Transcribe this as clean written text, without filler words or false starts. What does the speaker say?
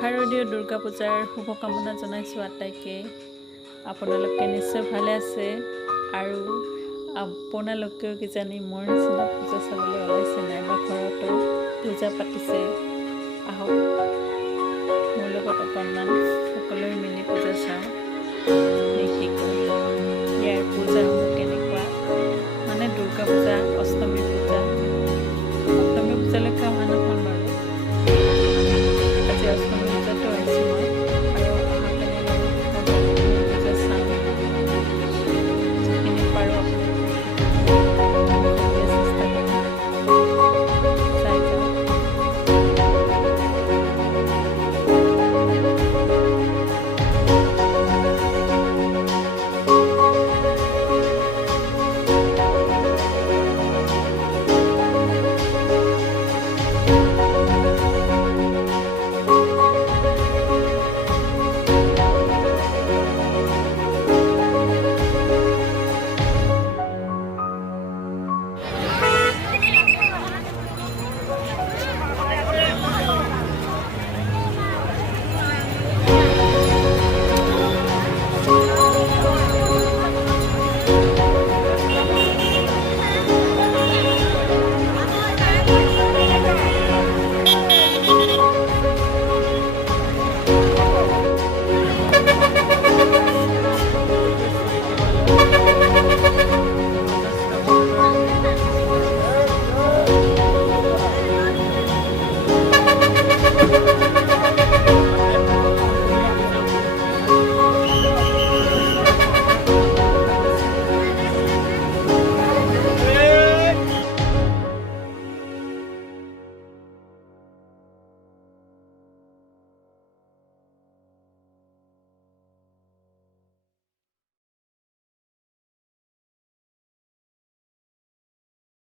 শাৰদীয় দুৰ্গা পূজাৰ শুভকামনা জনাইছোঁ আটাইকে। আপোনালোকে নিশ্চয় ভালে আছে আৰু আপোনালোকেও কিজানি মোৰ নিচিনা পূজা চাবলৈ ওলাইছে নাইবা ঘৰতো পূজা পাতিছে। আহক মোৰ লগত অকণমান সকলোৱে মিলি পূজা চাওঁ। কি কৰোঁ